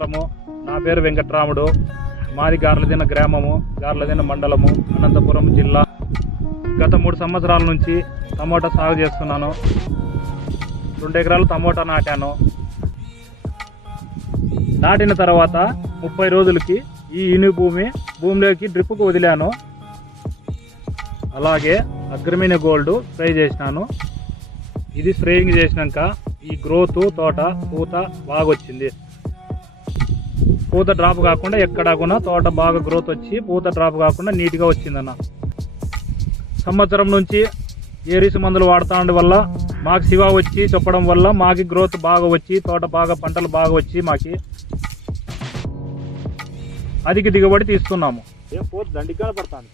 నమస్కారము. నా పేరు వెంకట్రాముడు. మాది గార్లదిన్న గ్రామము, గార్లదిన్న మండలము, అనంతపురం జిల్లా. గత 3 సంవత్సరాల నుంచి టమోటా సాగు చేస్తున్నాను. 2 ఎకరాలు టమోటా నాటాను. నాటిన తర్వాత 30 రోజులకి ఈ ఇనుగు భూమిలోకి డ్రిప్కు వదిలాను. అలాగే అగ్రమైన గోల్డ్ స్ప్రే చేసినాను. ఇది స్ప్రేయింగ్ చేసినాక ఈ గ్రోత్ తోట పూత బాగా వచ్చింది. పూత డ్రాప్ కాకుండా ఎక్కడా కూడా తోట బాగా గ్రోత్ వచ్చి పూత డ్రాప్ కాకుండా నీట్గా వచ్చిందన్న. సంవత్సరం నుంచి ఏరిస్ మందులు వాడుతాండ వల్ల మాకు శివ వచ్చి చెప్పడం వల్ల మాకి గ్రోత్ బాగా వచ్చి తోట బాగా పంటలు బాగా వచ్చి మాకి అధిక దిగుబడి తీస్తున్నాము. ఏం పోతు దండిగా పడుతుంది.